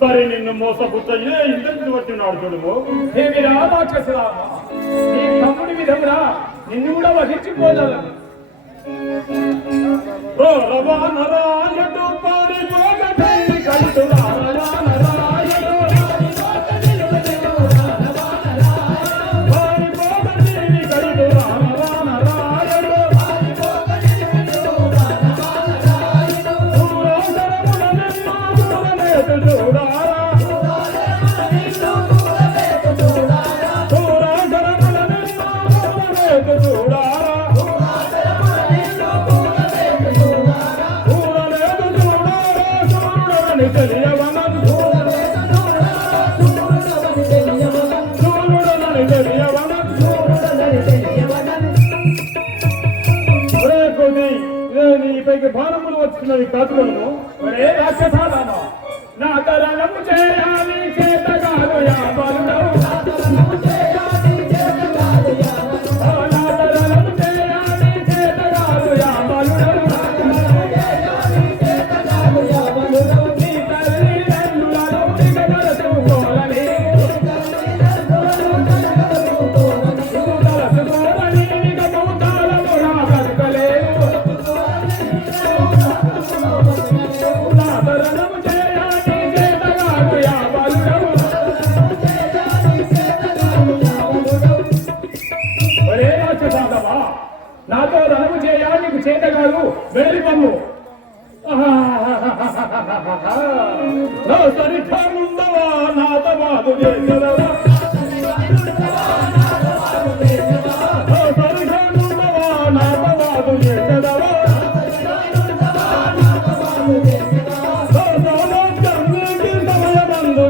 సరే నిన్ను మోసపుచ్చయ్యే ఇంద్రుడు వచ్చినాడు చూడుము. ఏమి రాక్షసరామా, నీ తమ్ముడి విధమురా నిన్ను కూడా వహించిపోదాలను. నీపైకి భారములు వచ్చినవి కాదులను ఒరే రాక్షసాలమా, నా తరణము చేయాలి చేతగాదు యాబలుడవు. నాతో రణము చేయ నీకు చేత కాదు, వెళ్ళి పన్ను. సరిఖానుండవా నాదవాదు చేసెదవా, సరిఖానుండవా నాదవాదు చేసెదవా, జన్మికి సమయమందు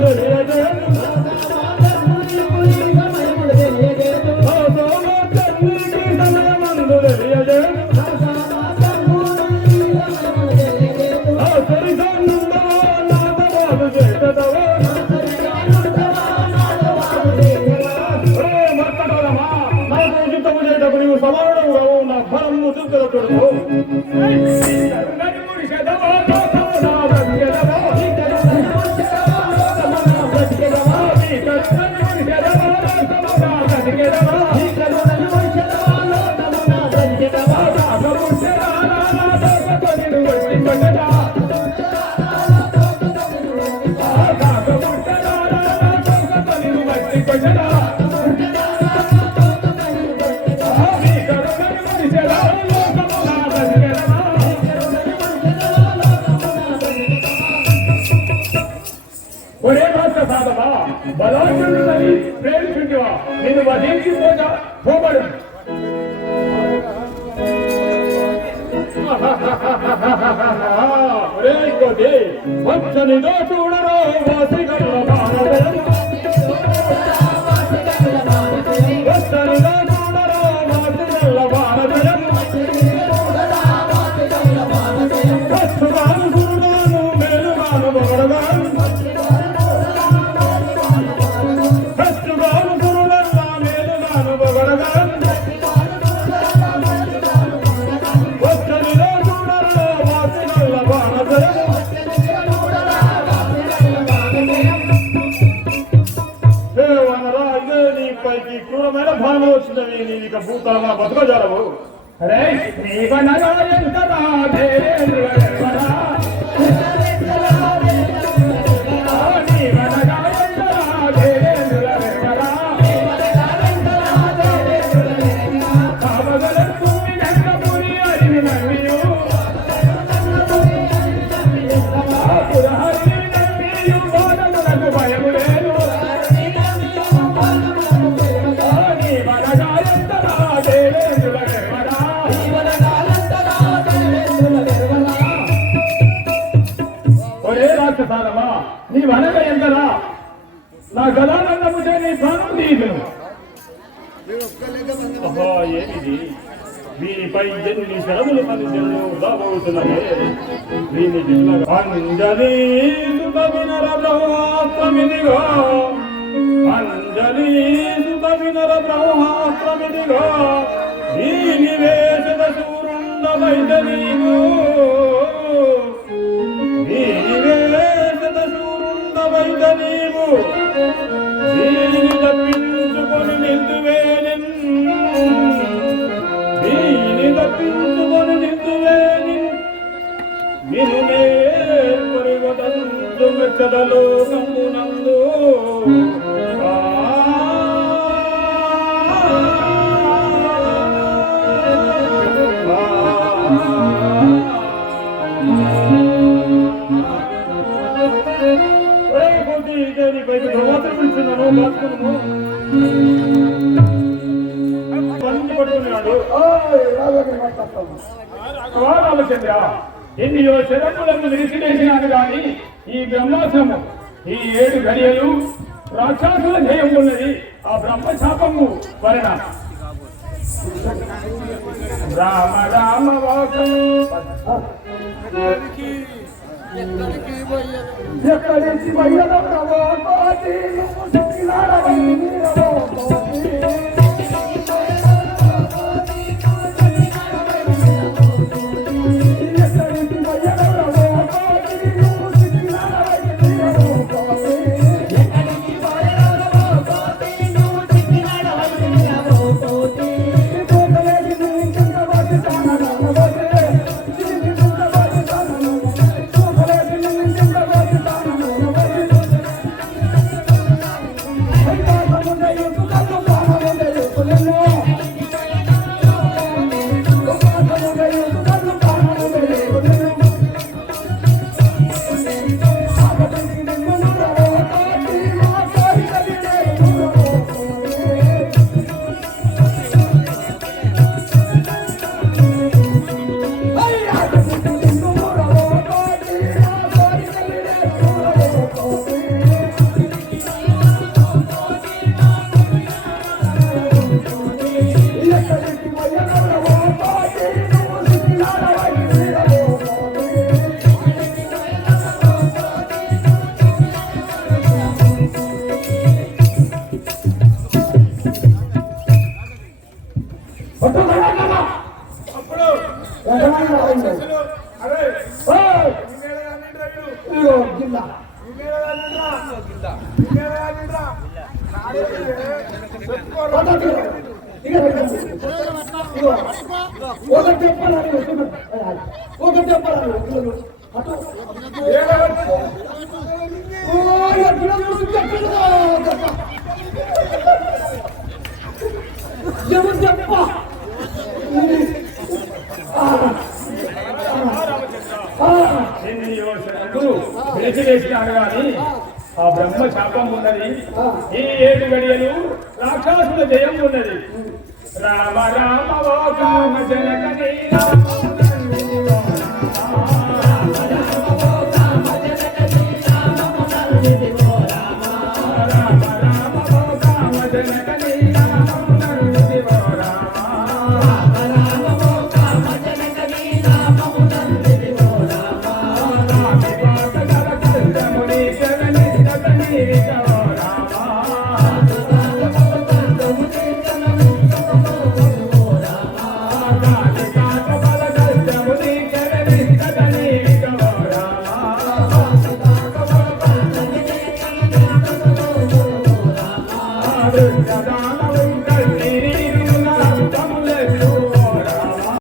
సమానము నా ఫలము చూపెడతాడు. బలాఢ్యుడిని ప్రేమించుంటివా, నిన్ను వధించి పోబడు. వచ్చనిదో చూడరో వాసిగల భారతం, వచ్చనిదో చూడరో వాసిగల భారతం, వస్తుగాను గురుగాను మేలుగాను బొగడగాను, వస్తుగాను ఇక భూతలమా బతుకజాలవు. అరే నీవనగా ఎంత రాధేంద్రుడెవరా? నీవనగా ఎంత రాధేంద్రుడెవరా? కావగల భూమి గంగపురి అరివి నవ్వియు పురహరిని నవ్వియు బోధములకు భయము లేదు. నీవనగా ఎంత రాధేంద్రుడెవరా? ఒరే రాక్షసాలమా, నీ వనక ఎంతరా? నా గదానందముచే నీ ప్రాణం తీయుదును. అబ్బా ఏమిది? వీనిపై ఎన్ని శరములు మనుషులు రాబోతున్నాయే. వీని అంజలి సుత వినర బ్రహ్మాస్త్రమిదిగో, అంజలి సుత వినర బ్రహ్మాస్త్రమిదిగో, దీని వేషద సూరుండ వైద్య నీవు, దీని వేషద సూరుండ వైద్య నీవు, దీని తప్పించుకొని నిల్దువేనిన్, దీని తప్పించుకొని నిల్దువేనిన్, వినునే పరివదంతు మెచ్చదలో కంబునందు. రామచంద్ర, ఎన్నియో శరములను విరిసివేసినాను గాని ఈ బ్రహ్మాశ్రము ఈ 7 ఘడియలు రాక్షసుల జయం ఉన్నది. ఆ బ్రహ్మశాపము వలన రామ రామ వాకం ఎక్కడికి బయలు ప్రభో కోటి నువ్వు సకిలాడవని రవో కోటి ఆ బ్రహ్మ శాపం ఉన్నది. ఈ 7 గడియలు రాక్షసుల జయం ఉన్నది. రామ రామ వాకమ జనకని Radha